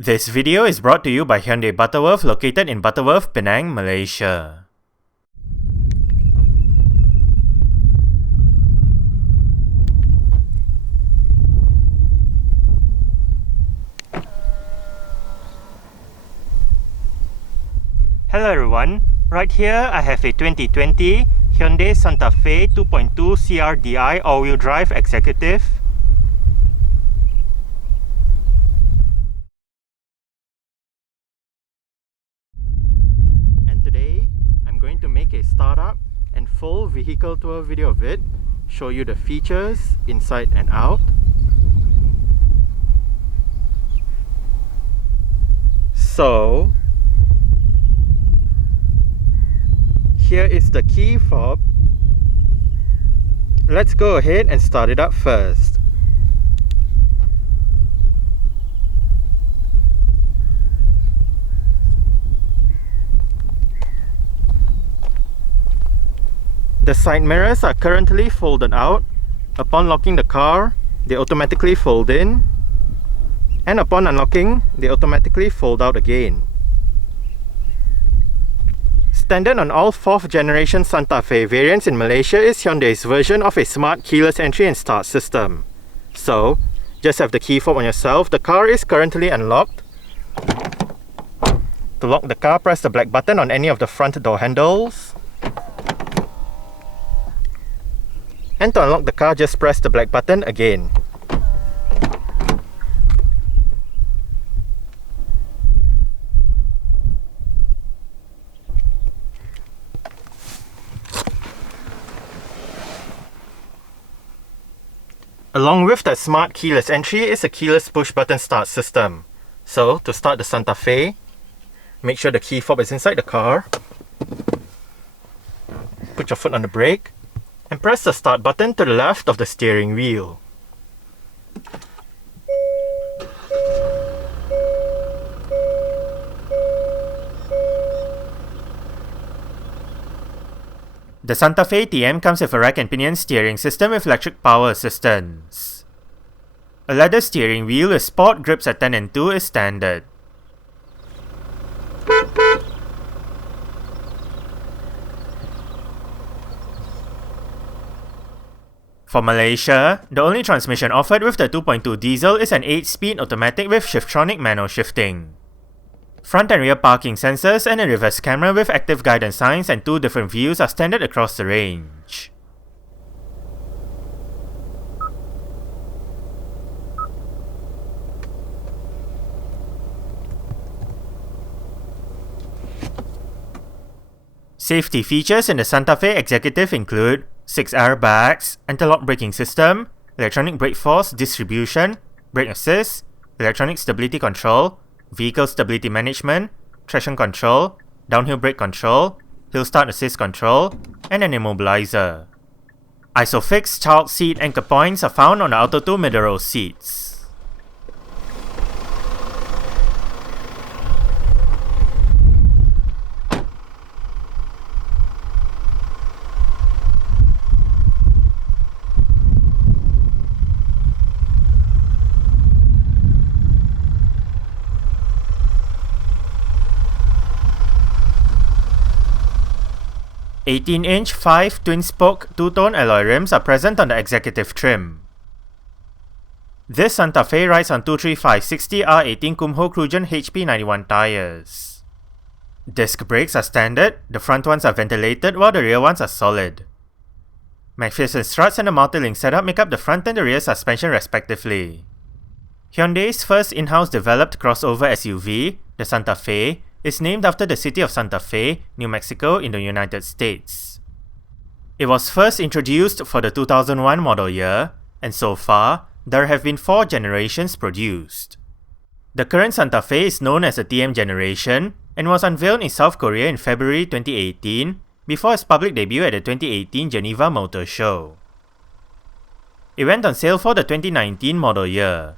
This video is brought to you by Hyundai Butterworth located in Butterworth, Penang, Malaysia. Hello everyone, right here I have a 2020 Hyundai Santa Fe 2.2 CRDi All-Wheel Drive Executive. And today I'm going to make a startup and full vehicle tour video of it, show you the features inside and out. So here is the key fob. Let's go ahead and start it up first. The side mirrors are currently folded out. Upon locking the car, they automatically fold in, and upon unlocking, they automatically fold out again. Standard on all 4th generation Santa Fe variants in Malaysia is Hyundai's version of a smart keyless entry and start system. So, just have the key fob on yourself. The car is currently unlocked. To lock the car, press the black button on any of the front door handles. And to unlock the car, just press the black button again. Along with the smart keyless entry is a keyless push button start system. So, to start the Santa Fe, make sure the key fob is inside the car. Put your foot on the brake and press the start button to the left of the steering wheel. The Santa Fe TM comes with a rack and pinion steering system with electric power assistance. A leather steering wheel with sport grips at 10 and 2 is standard. For Malaysia, the only transmission offered with the 2.2 diesel is an 8-speed automatic with Shiftronic manual shifting. Front and rear parking sensors and a reverse camera with active guidance signs and 2 different views are standard across the range. Safety features in the Santa Fe Executive include 6 airbags, anti-lock braking system, electronic brake force distribution, brake assist, electronic stability control, vehicle stability management, traction control, downhill brake control, hill start assist control, and an immobilizer. Isofix child seat anchor points are found on the outer 2 middle row seats. "18-inch 5 twin-spoke 2-tone alloy rims are present on the executive trim. This Santa Fe rides on 235/60 R18 Kumho Crugen HP91 tires. Disc brakes are standard, the front ones are ventilated while the rear ones are solid. McPherson struts and a multi-link setup make up the front and the rear suspension respectively. Hyundai's first in-house developed crossover SUV, the Santa Fe, is named after the city of Santa Fe, New Mexico in the United States. It was first introduced for the 2001 model year, and so far, there have been 4 generations produced. The current Santa Fe is known as the TM generation and was unveiled in South Korea in February 2018 before its public debut at the 2018 Geneva Motor Show. It went on sale for the 2019 model year.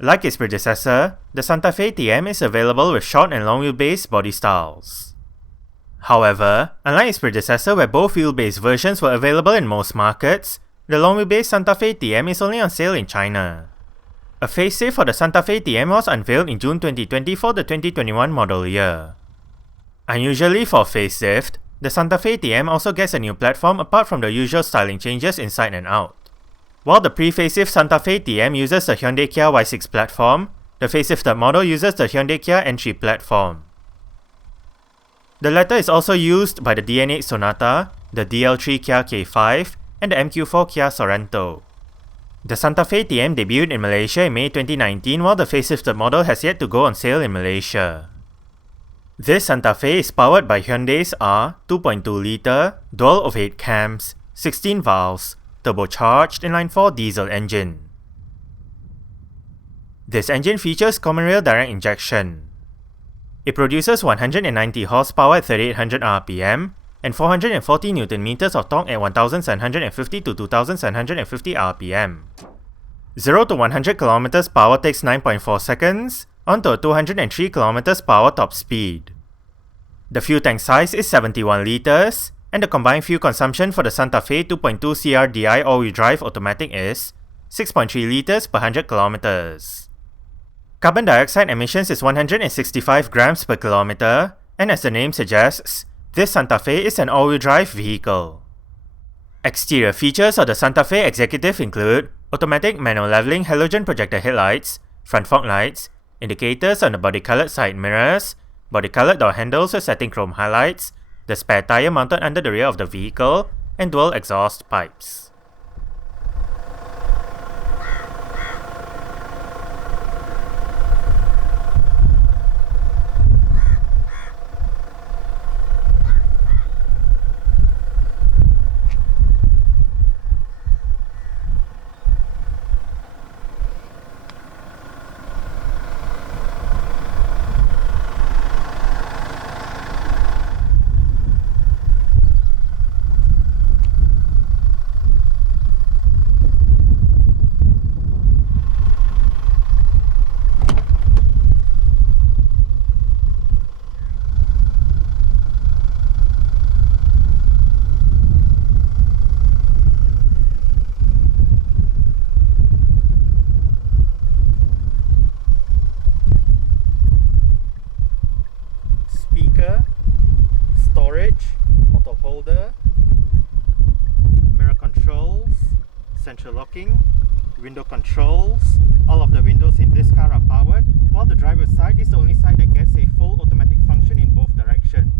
Like its predecessor, the Santa Fe TM is available with short and long wheelbase body styles. However, unlike its predecessor where both wheelbase versions were available in most markets, the long wheelbase Santa Fe TM is only on sale in China. A facelift for the Santa Fe TM was unveiled in June 2020 for the 2021 model year. Unusually for facelift, the Santa Fe TM also gets a new platform apart from the usual styling changes inside and out. While the pre-facelift Santa Fe TM uses the Hyundai Kia Y6 platform, the facelifted model uses the Hyundai Kia Entry platform. The latter is also used by the DN8 Sonata, the DL3 Kia K5, and the MQ4 Kia Sorento. The Santa Fe TM debuted in Malaysia in May 2019 while the facelifted model has yet to go on sale in Malaysia. This Santa Fe is powered by Hyundai's R 2.2 litre, dual overhead cams, 16 valves, turbocharged inline-4 diesel engine. This engine features common rail direct injection. It produces 190 horsepower at 3800 rpm and 440 Nm of torque at 1750 to 2750 rpm. 0 to 100 km power takes 9.4 seconds, onto a 203 km power top speed. The fuel tank size is 71 litres, and the combined fuel consumption for the Santa Fe 2.2 CRDi all-wheel drive automatic is 6.3 litres per 100 km. Carbon dioxide emissions is 165 grams per kilometer, and as the name suggests, this Santa Fe is an all-wheel drive vehicle. Exterior features of the Santa Fe Executive include automatic manual leveling halogen projector headlights, front fog lights, indicators on the body-colored side mirrors, body-colored door handles with satin chrome highlights, the spare tyre mounted under the rear of the vehicle, and dual exhaust pipes. Storage, auto holder, mirror controls, central locking, window controls. All of the windows in this car are powered, while the driver's side is the only side that gets a full automatic function in both directions.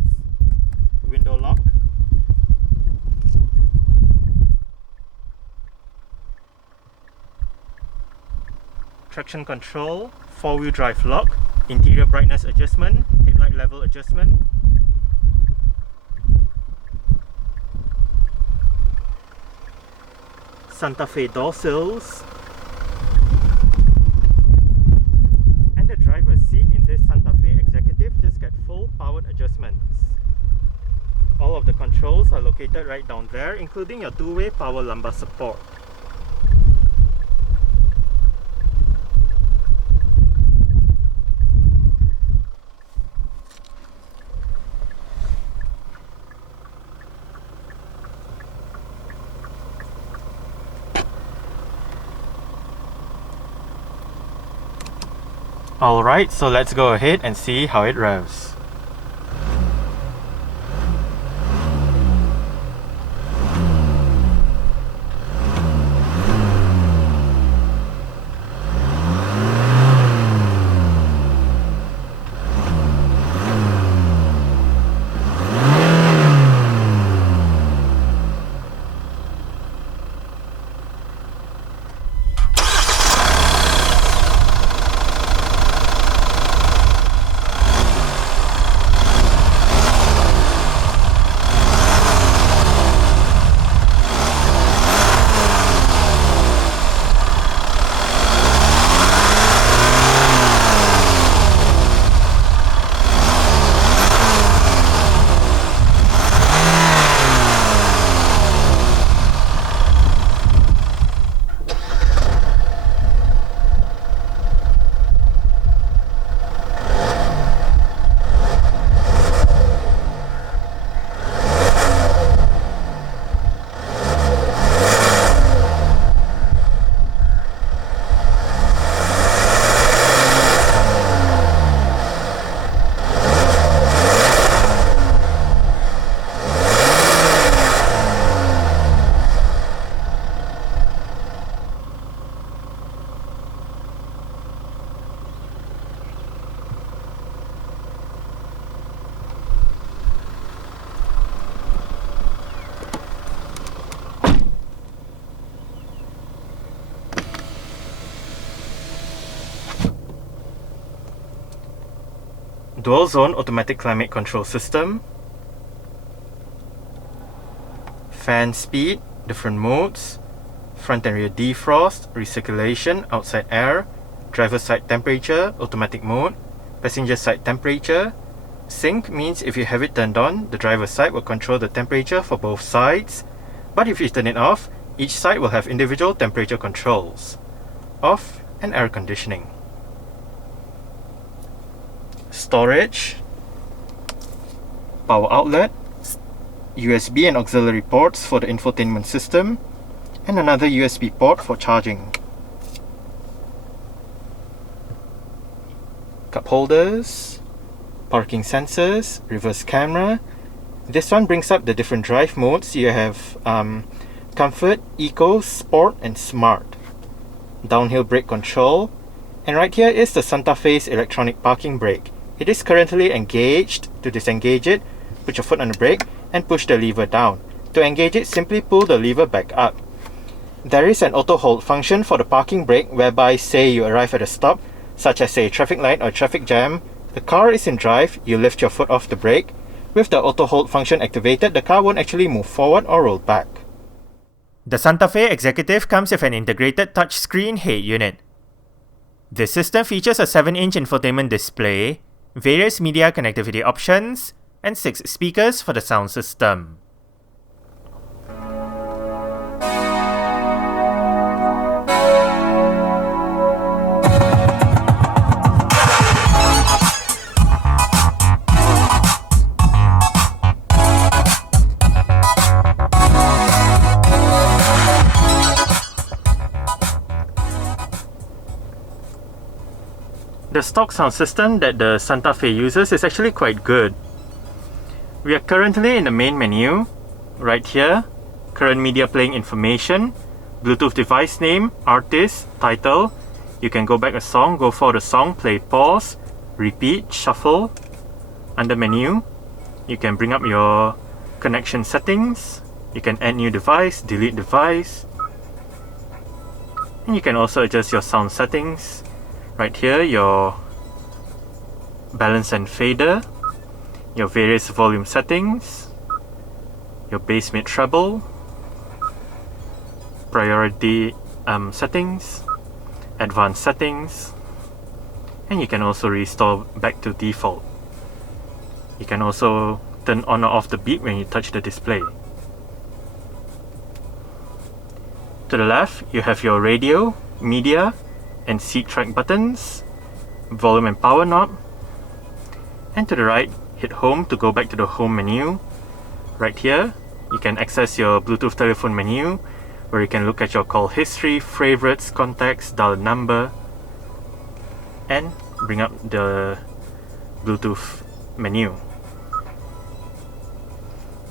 Window lock, traction control, 4-wheel drive lock, interior brightness adjustment, headlight level adjustment, Santa Fe door sills, and the driver's seat in this Santa Fe Executive just get full powered adjustments. All of the controls are located right down there, including your two-way power lumbar support. Alright, so let's go ahead and see how it revs. dual zone automatic climate control system, fan speed, different modes, front and rear defrost, recirculation, outside air, driver side temperature, automatic mode, passenger side temperature. Sync means if you have it turned on, the driver's side will control the temperature for both sides, but if you turn it off, each side will have individual temperature controls. Off and air conditioning. Storage, power outlet, USB and auxiliary ports for the infotainment system, and another USB port for charging. Cup holders, parking sensors, reverse camera. This one brings up the different drive modes. You have Comfort, Eco, Sport and Smart. Downhill brake control. And right here is the Santa Fe's electronic parking brake. It is currently engaged. To disengage it, put your foot on the brake and push the lever down. To engage it, simply pull the lever back up. There is an auto hold function for the parking brake whereby, say you arrive at a stop, such as a traffic light or traffic jam, the car is in drive, you lift your foot off the brake. With the auto hold function activated, the car won't actually move forward or roll back. The Santa Fe Executive comes with an integrated touchscreen head unit. This system features a 7-inch infotainment display, various media connectivity options, and 6 speakers for the sound system. The stock sound system that the Santa Fe uses is actually quite good. We are currently in the main menu. Right here, current media playing information, Bluetooth device name, artist, title. You can go back a song, go for the song, play pause, repeat, shuffle. Under menu, you can bring up your connection settings. You can add new device, delete device. And you can also adjust your sound settings. Right here, your balance and fader, your various volume settings, your bass mid treble, priority settings, advanced settings, and you can also restore back to default. You can also turn on or off the beep when you touch the display. To the left, you have your radio, media, and seat track buttons, volume and power knob, and to the right, hit home to go back to the home menu. Right here, you can access your Bluetooth telephone menu, where you can look at your call history, favorites, contacts, dial number, and bring up the Bluetooth menu.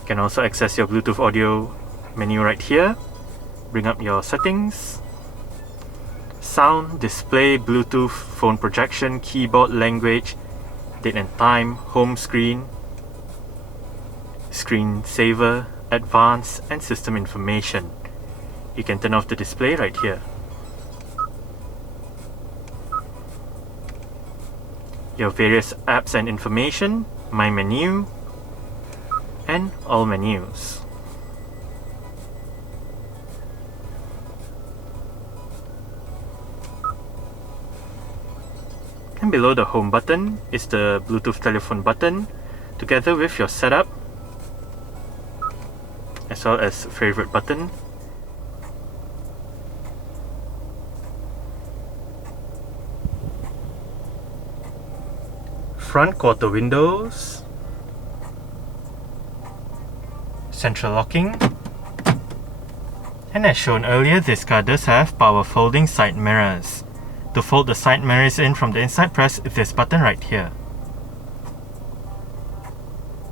You can also access your Bluetooth audio menu right here, bring up your settings, sound, display, Bluetooth, phone projection, keyboard, language, date and time, home screen, screen saver, advanced, and system information. You can turn off the display right here. Your various apps and information, my menu, and all menus. And below the home button is the Bluetooth telephone button, together with your setup, as well as favorite button. Front quarter windows, central locking, and as shown earlier, this car does have power folding side mirrors. To fold the side mirrors in from the inside, press this button right here.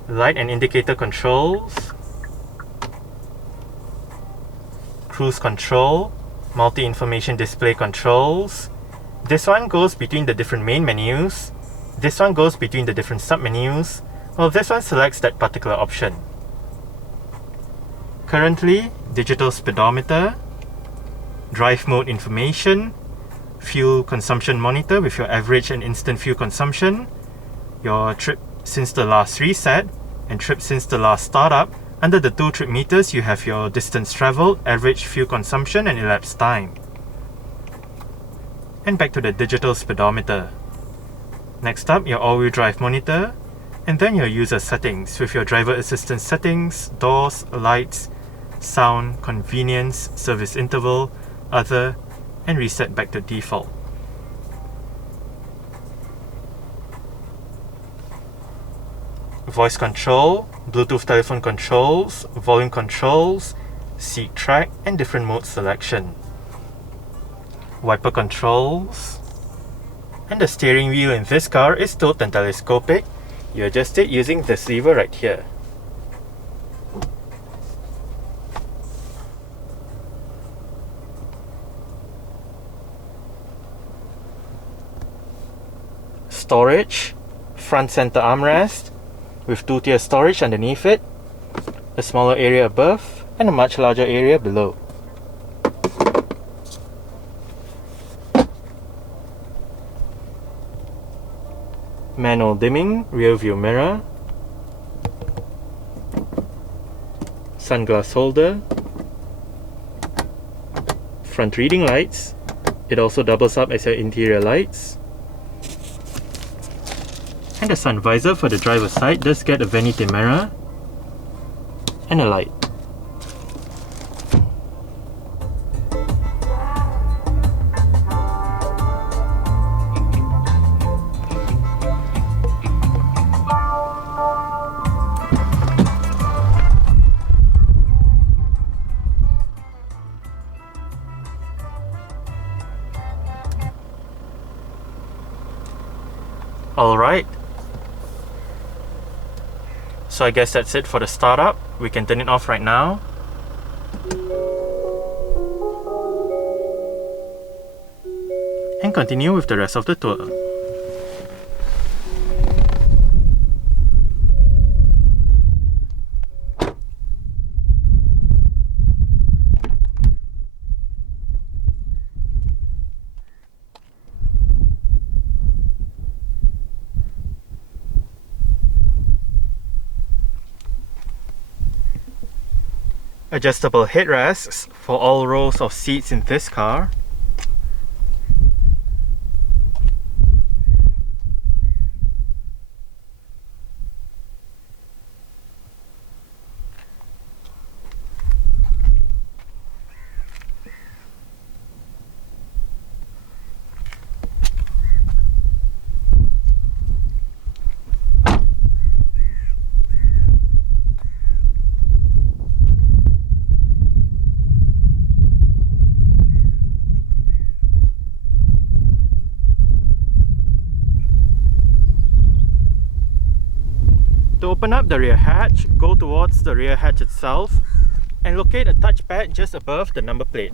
Light and indicator controls, cruise control, multi-information display controls. This one goes between the different main menus. This one goes between the different sub-menus, while this one selects that particular option. Currently, digital speedometer, drive mode information, fuel consumption monitor with your average and instant fuel consumption, your trip since the last reset and trip since the last startup. Under the 2 trip meters, you have your distance travelled, average fuel consumption and elapsed time. And back to the digital speedometer. Next up, your all-wheel drive monitor, and then your user settings with your driver assistance settings, doors, lights, sound, convenience, service interval, other, and reset back to default. Voice control, Bluetooth telephone controls, volume controls, seat track, and different mode selection. Wiper controls. And the steering wheel in this car is tilt and telescopic. You adjust it using this lever right here. Storage, front center armrest with 2-tier storage underneath it, a smaller area above and a much larger area below. Manual dimming, rear view mirror, sunglass holder, front reading lights. It also doubles up as your interior lights. And the sun visor for the driver's side does get a vanity mirror and a light. Alright, so I guess that's it for the startup. We can turn it off right now. And continue with the rest of the tour. Adjustable headrests for all rows of seats in this car. To open up the rear hatch, go towards the rear hatch itself and locate a touchpad just above the number plate.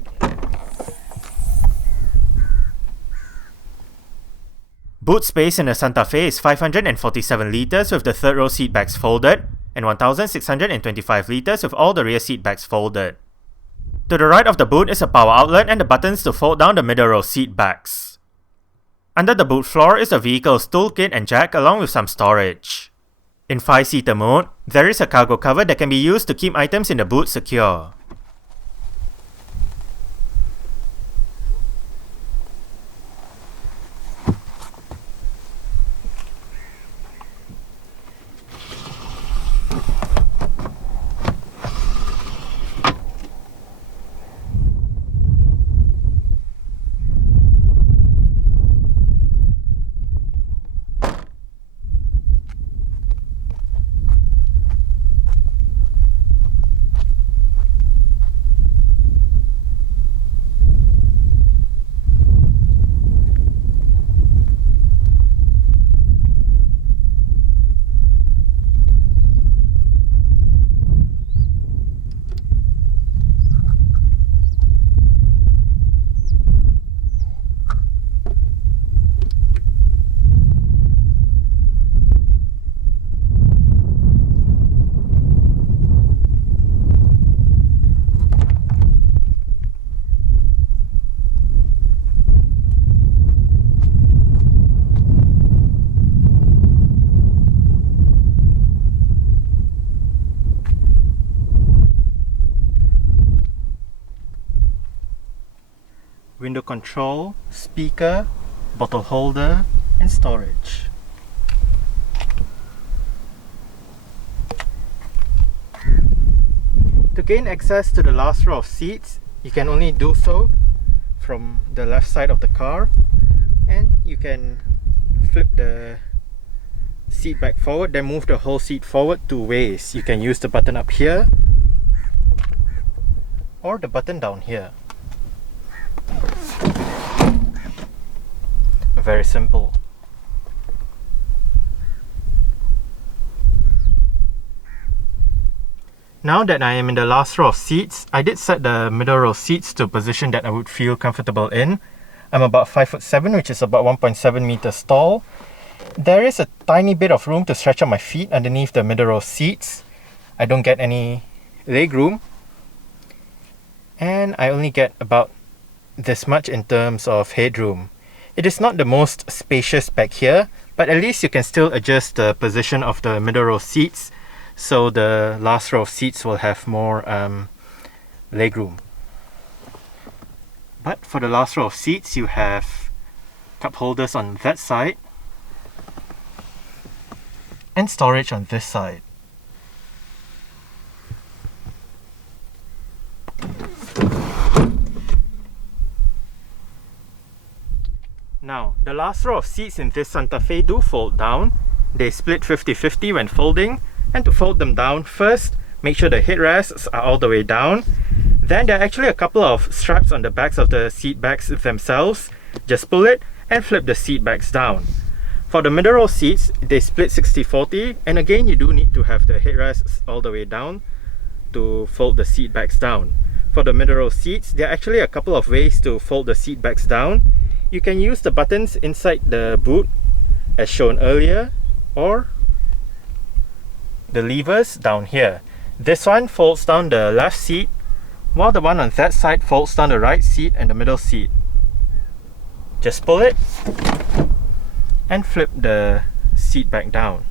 Boot space in the Santa Fe is 547 litres with the third row seat backs folded and 1625 litres with all the rear seat backs folded. To the right of the boot is a power outlet and the buttons to fold down the middle row seat backs. Under the boot floor is the vehicle's toolkit and jack along with some storage. In 5-seater mode, there is a cargo cover that can be used to keep items in the boot secure. control, speaker, bottle holder, and storage. To gain access to the last row of seats, you can only do so from the left side of the car, and you can flip the seat back forward, then move the whole seat forward two ways. You can use the button up here or the button down here. Very simple. Now that I am in the last row of seats, I did set the middle row seats to a position that I would feel comfortable in. I'm about 5'7", which is about 1.7 meters tall. There is a tiny bit of room to stretch out my feet underneath the middle row seats. I don't get any leg room, and I only get about this much in terms of headroom. It is not the most spacious back here, but at least you can still adjust the position of the middle row seats, so the last row of seats will have more leg room. But for the last row of seats, you have cup holders on that side and storage on this side. Now, the last row of seats in this Santa Fe do fold down. They split 50-50 when folding, and to fold them down, first make sure the headrests are all the way down. Then there are actually a couple of straps on the backs of the seat backs themselves. Just pull it and flip the seat backs down. For the middle row seats, they split 60-40, and again you do need to have the headrests all the way down to fold the seat backs down. For the middle row seats, there are actually a couple of ways to fold the seat backs down. You can use the buttons inside the boot as shown earlier, or the levers down here. This one folds down the left seat, while the one on that side folds down the right seat and the middle seat. Just pull it and flip the seat back down.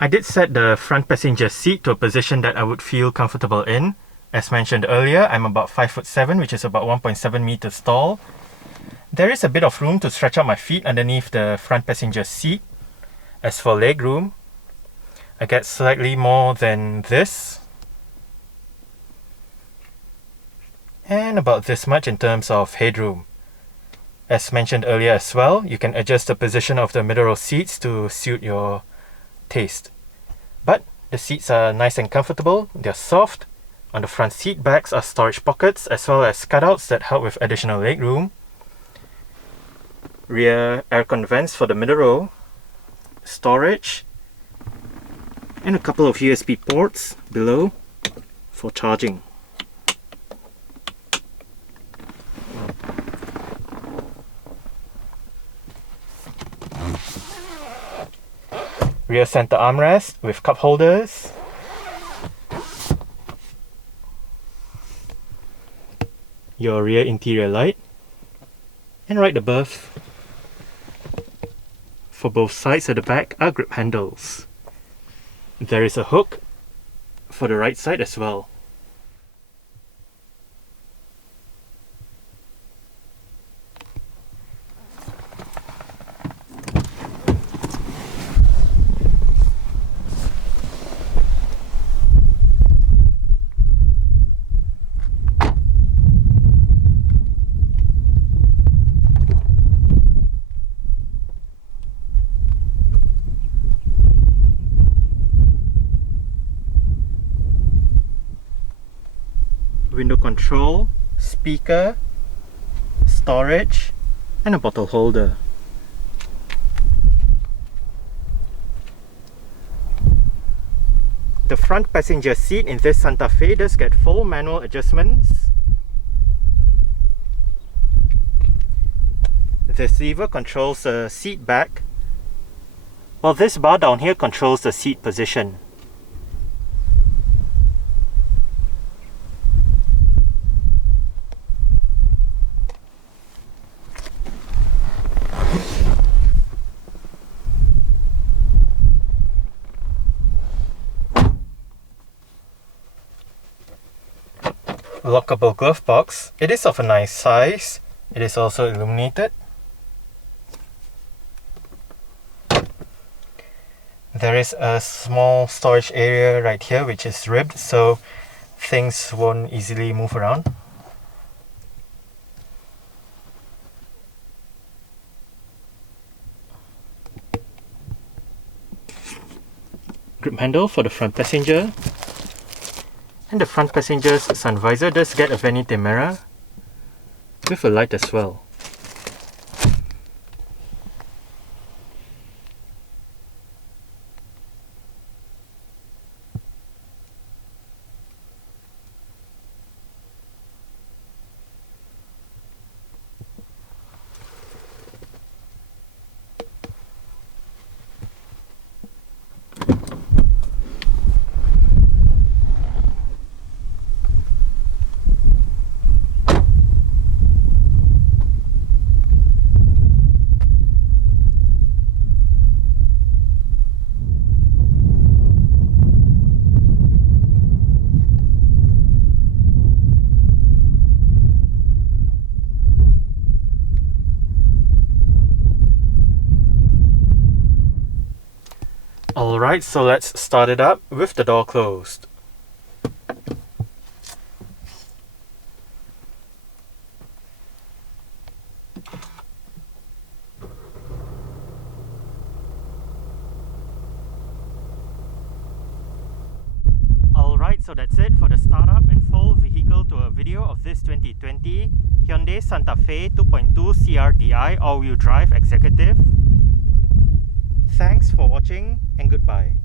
I did set the front passenger seat to a position that I would feel comfortable in. As mentioned earlier, I'm about 5'7", which is about 1.7 meters tall. There is a bit of room to stretch out my feet underneath the front passenger seat. As for leg room, I get slightly more than this, and about this much in terms of headroom. As mentioned earlier as well, you can adjust the position of the middle row seats to suit your taste. But the seats are nice and comfortable, they're soft. On the front seat backs are storage pockets as well as cutouts that help with additional leg room. Rear aircon vents for the middle row, storage, and a couple of USB ports below for charging. Rear center armrest with cup holders, your rear interior light, and right above, for both sides at the back, are grip handles. There is a hook for the right side as well. Window control, speaker, storage, and a bottle holder. The front passenger seat in this Santa Fe does get full manual adjustments. This lever controls the seat back while this bar down here controls the seat position. Lockable glove box. It is of a nice size. It is also illuminated. There is a small storage area right here which is ribbed, so things won't easily move around. Grip handle for the front passenger. And the front passenger's sun visor does get a vanity mirror with a light as well. Alright, so let's start it up with the door closed. Alright, so that's it for the startup and full vehicle tour video of this 2020 Hyundai Santa Fe 2.2 CRDi All-Wheel Drive Executive. Thanks for watching and goodbye.